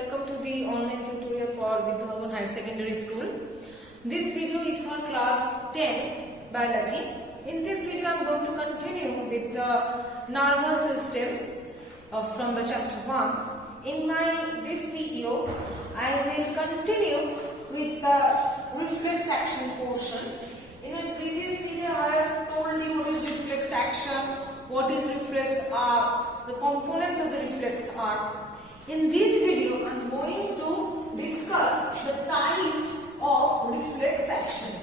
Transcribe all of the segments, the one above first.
welcome to the online tutorial for Vidyavan Higher Secondary School. This video is for class 10 biology. In this video I am going to continue with the nervous system from the chapter 1. In this video I will continue with the reflex action portion. In my previous video I have told you what is reflex action, what is reflex arc, the components of the reflex arc. In this video I am going to discuss the types of reflex action.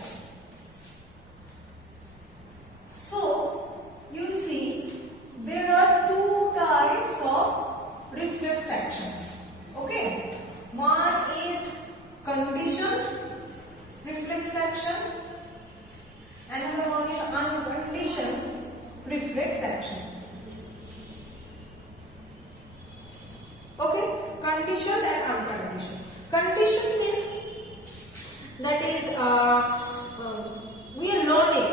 So you see there are two types of reflex action. Okay, one is conditioned reflex action and another one is unconditioned reflex action. Okay, conditioned and unconditioned. Conditioned means that is we are learning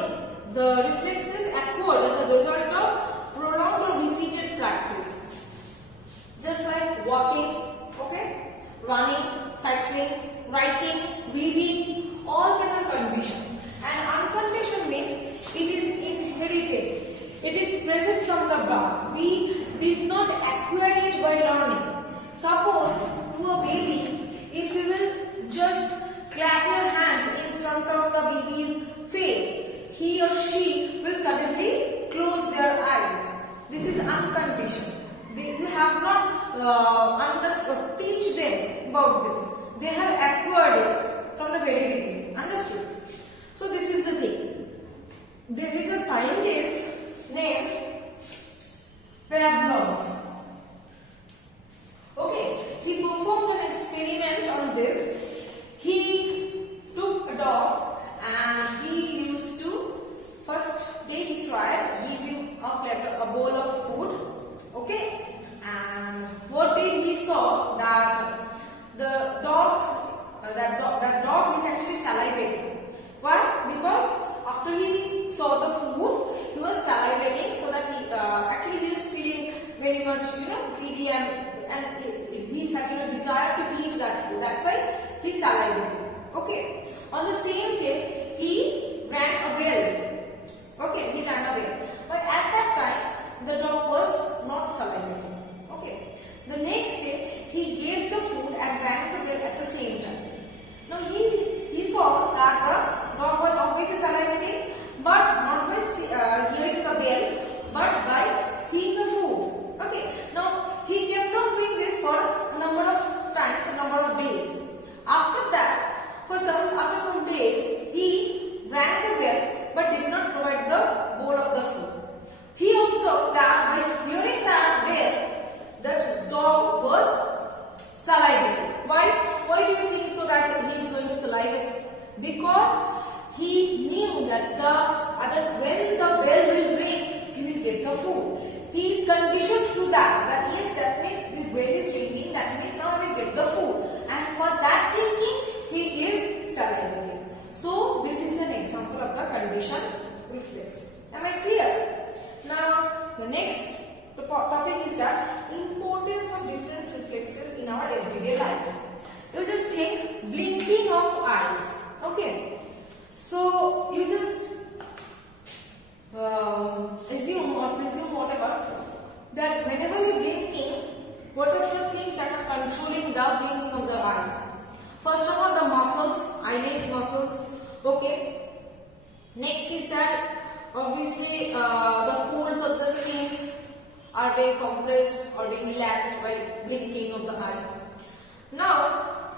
the reflexes acquired as a result of prolonged or repeated practice. Just like walking, okay, running, cycling, writing, reading, all these are conditioned. And unconditioned means it is inherited. It is present from the birth. We did not acquire it by learning. Suppose to a baby, if you will just clap your hands in front of the baby's face, he or she will suddenly close their eyes. This is unconditioned. You have not teach them about this. They have acquired it from the very beginning. Understood? So this is the thing. There is a scientist named Pavlov. Okay, he performed an experiment on this. He took a dog and he used to, first day he tried, give him a bowl of food. Okay, and what did he saw that the that dog is actually salivating. Why? Because after he saw the food, he was salivating, so that he was feeling very much greedy and he is having a desire to eat that food. That's why he is salivating. Okay. On the same day, he rang a bell. Okay, he rang a bell. But at that time, the dog was not salivating. Okay. The next day, he gave the food and rang the bell at the same time. Now he saw that the dog was obviously salivating, but not by hearing the bell, but by seeing the food. Okay. Now he kept on doing this for a number of times, a number of days. After that, after some days, he rang the bell but did not provide the bowl of the food. He observed that by hearing that bell, that dog was salivating. Why? Why do you think so that he is going to salivate? Because he knew that when the bell will ring, he will get the food. He is conditioned to that. That means the bell is ringing. That means now I will get the food. And for that thinking, he is salivating. So this is an example of the conditioned reflex. Am I clear? Now the next topic is that importance of different reflexes in our everyday life. You just think blinking of eyes. Okay. So you just assume or presume whatever that whenever you are blinking, what are the things that are controlling the blinking of the eyes? First of all, the muscles, eyelids muscles. Okay. Next is that obviously the folds of the skins are being compressed or being relaxed by blinking of the eye. Now,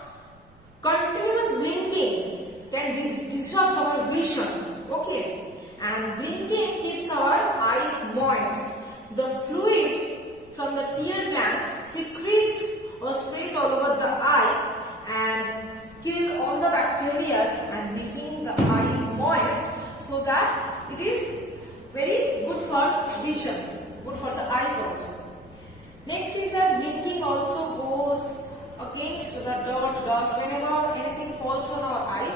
continuous blinking can disrupt our vision. Okay. And blinking keeps our eyes moist. The fluid from the tear gland secretes or sprays all over the eye and kill all the bacteria and making the eyes moist, so that it is very good for vision, good for the eyes also. Next is that blinking also goes against the dirt, dust. Whenever anything falls on our eyes,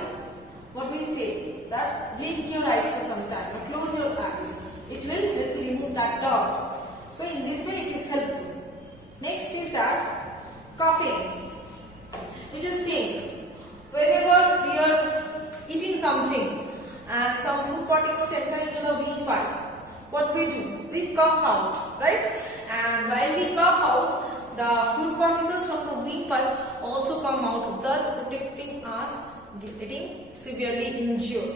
what we say? That blink your eyes for some time or close your eyes. It will help to remove that dirt. So in this way it is helpful. Next is that coughing. You just think, whenever we are eating something and some food particles enter into the windpipe, what we do? We cough out, right? And while we cough out, the food particles from the windpipe also come out, thus protecting us getting severely injured.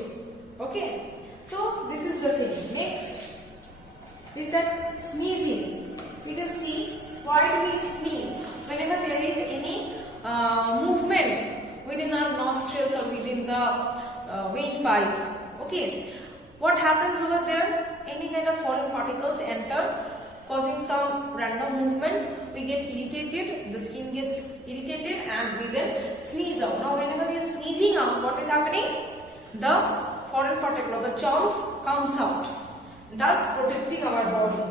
Okay? So this is the thing. Next is that sneezing. We just see, why do we sneeze? Whenever there is any movement within our nostrils or within the windpipe. Okay, what happens over there? Any kind of foreign particles enter, causing some random movement. We get irritated, the skin gets irritated, and we then sneeze out. Now, whenever we are sneezing out, what is happening? The foreign particle, the germs comes out, thus protecting our body.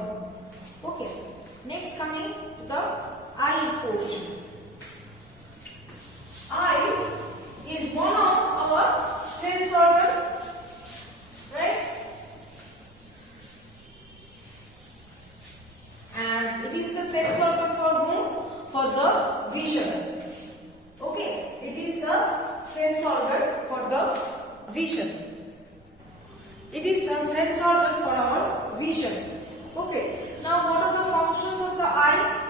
Okay, next coming to the eye portion. Eye is one of our sense organ, right? And it is the sense organ for whom? For the vision. Okay, it is the sense organ for the vision. It is a sense organ for our vision. Okay, now what are the functions of the eye?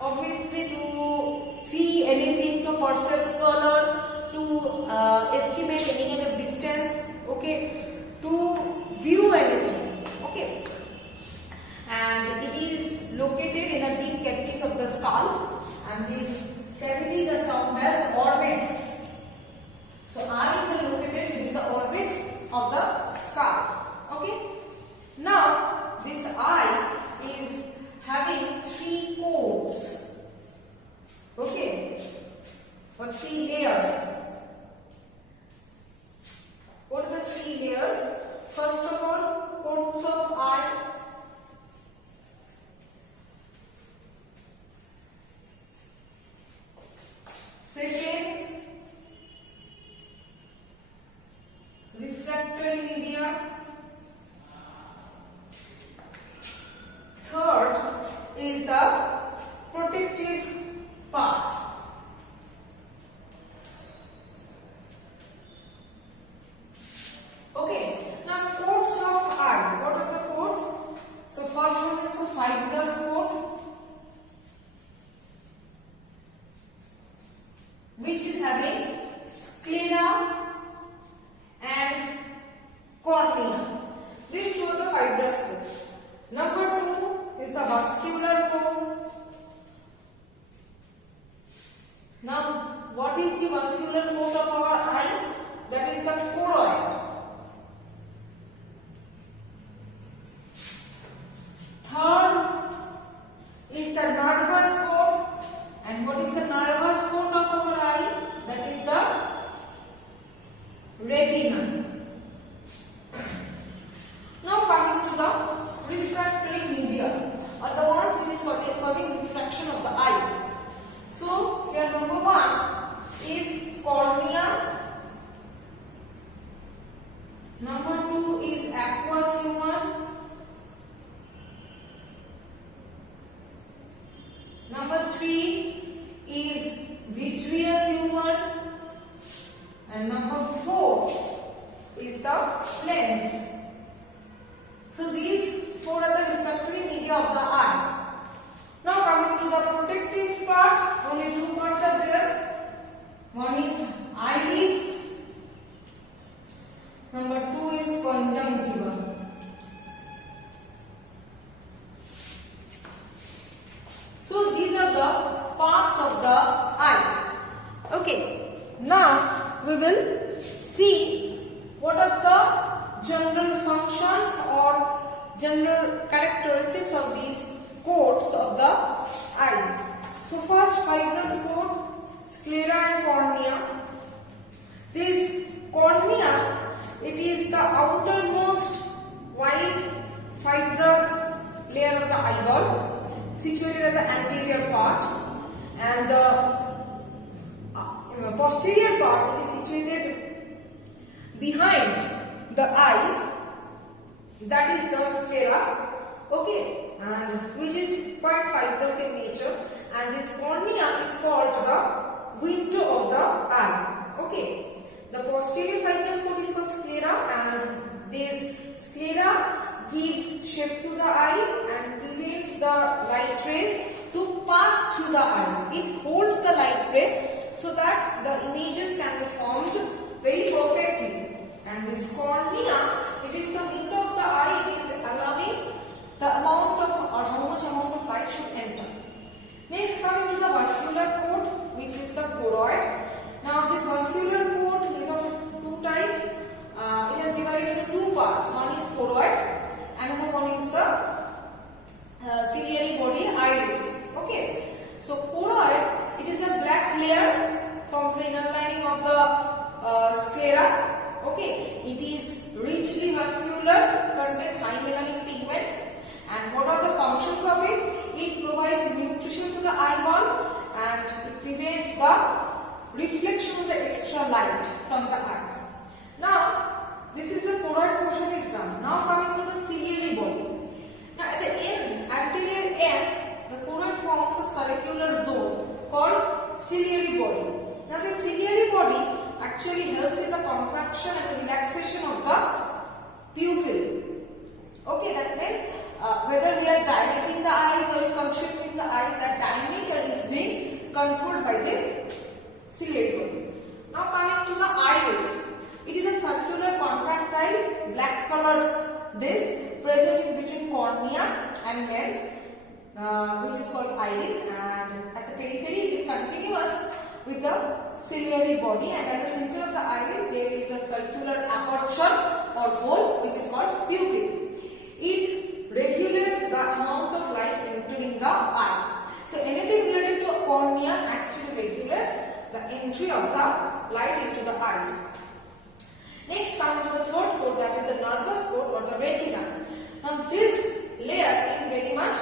Obviously to see anything, to perceive color, to estimate any kind of distance, okay, to view anything, okay. And it is located in the deep cavities of the skull, and these cavities are termed as orbits. So eyes are located within the orbits of the skull, okay. Now this eye is having 3 coats, okay, or 3 layers. What are the 3 layers? First of all, coats of eye. Second, refractory media. Third is the protective part. Okay, now coats of eye. What are the coats? So first one is the fibrous coat, which is having sclera and cornea. These two are the fibrous coat. Number 2 is the vascular coat. Now, what is the vascular coat of our eye? That is the choroid. Third is the nervous coat. And what is the nervous coat of our eye? That is the retina. Now coming to the refractory media, are the ones which is causing refraction of the eyes. So here number 1 is cornea. Number 2 is aqueous humor. Number 3 is vitreous humor, and number 4 is the lens. So these 4 are the refractory media of the eye. Now coming to the protective part, only 2 parts are there. One is eyelids, number 2 is conjunctiva. So these are the parts of the eyes. Okay, now we will see what are the general functions or general characteristics of these coats of the eyes. So first, fibrous coat, sclera and cornea. This cornea, it is the outermost white fibrous layer of the eyeball, situated at the anterior part, and the posterior part, which is situated behind the eyes, that is the sclera, okay, and which is quite fibrous in nature, and this cornea is called the window of the posterior fibrous coat is called sclera, and this sclera gives shape to the eye and prevents the light rays to pass through the eyes. It holds the light ray so that the images can be formed very perfectly. And this cornea, it is the window of the eye. It is allowing the amount of or how much amount of light should enter. Next, coming to the vascular coat, which is the choroid. Now, this vascular coat is of two types. It has divided into two parts. One is choroid, another one is the ciliary body iris. Okay. So, choroid, it is a black layer, forms the inner lining of the sclera. Okay. It is richly vascular, contains high melanin pigment. And what are the functions of it? It provides nutrition to the eyeball and it prevents the reflection of the extra light from the eyes. Now, this is the choroid portion is done. Now coming to the ciliary body. Now at the end, anterior end, the choroid forms a circular zone called ciliary body. Now the ciliary body actually helps in the contraction and the relaxation of the pupil. Okay, that means whether we are dilating the eyes or constricting the eyes, that diameter is being controlled by this ciliary body. Now coming to the iris. It is a circular contractile black colored disc present in between cornea and lens, which is called iris, and at the periphery it is continuous with the ciliary body, and at the center of the iris there is a circular aperture or hole which is called pupil. It regulates the amount of light entering the eye. So anything related to cornea actually regulates the entry of the light into the eyes. Next, coming to the third coat, that is the nervous coat or the retina. Now this layer is very much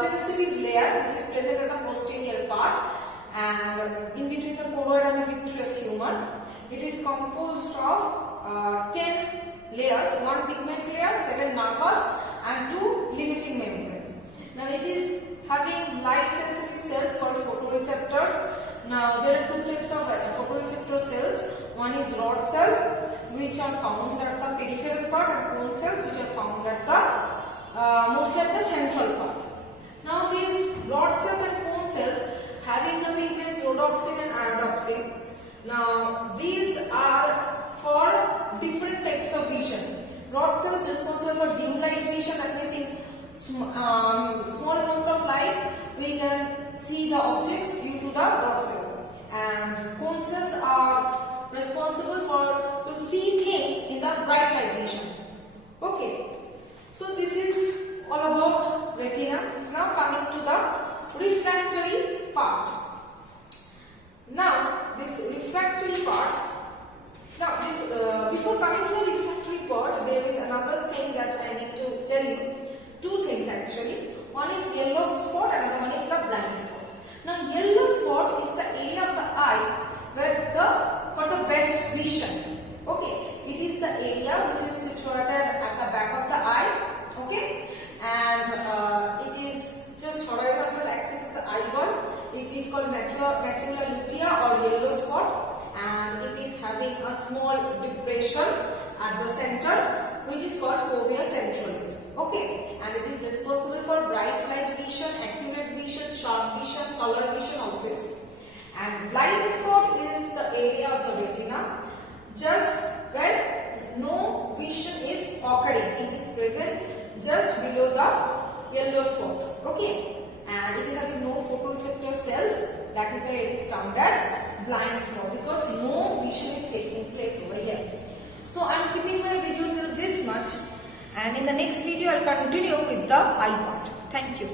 sensitive layer which is present at the posterior part and in between the choroid and the vitreous humor. It is composed of 10 layers, 1 pigment layer, 7 nervous and 2 limiting membranes. Now it is having light sensitive cells called photoreceptors. Now there are two types of photoreceptor cells. One is rod cells which are found at the peripheral part and cone cells which are found at the mostly at the central part. Now these rod cells and cone cells having the pigments rhodopsin and iodopsin. Now these are for different types of vision. Rod cells responsible for dim light vision, that means in small amount of light we can see the objects due to the rod cells, and cone cells are responsible for to see things in the bright light vision. Okay, so this is all about retina. Now coming to the refractory part. Now this refractory part. Now this before coming to the refractory part, there is another thing that I need to tell you. Two things actually. One is yellow spot, another one is the blind spot. Now yellow spot is the area of the eye where for the best vision. Okay, it is the area which is situated at the back of the eye. Okay, and it is just horizontal axis of the eyeball. It is called macula lutea or yellow spot, and it is having a small depression at the center which is called fovea centralis. Okay, and it is responsible for bright light vision, accurate vision, sharp vision, color vision, all this. And blind spot is the area of the retina just where no vision is occurring. It is present just below the yellow spot. Okay, and it is having no photoreceptor cells. That is why it is termed as blind spot, because no vision is taking place over here. So I am keeping my video till this much, and in the next video I will continue with the eye part. Thank you.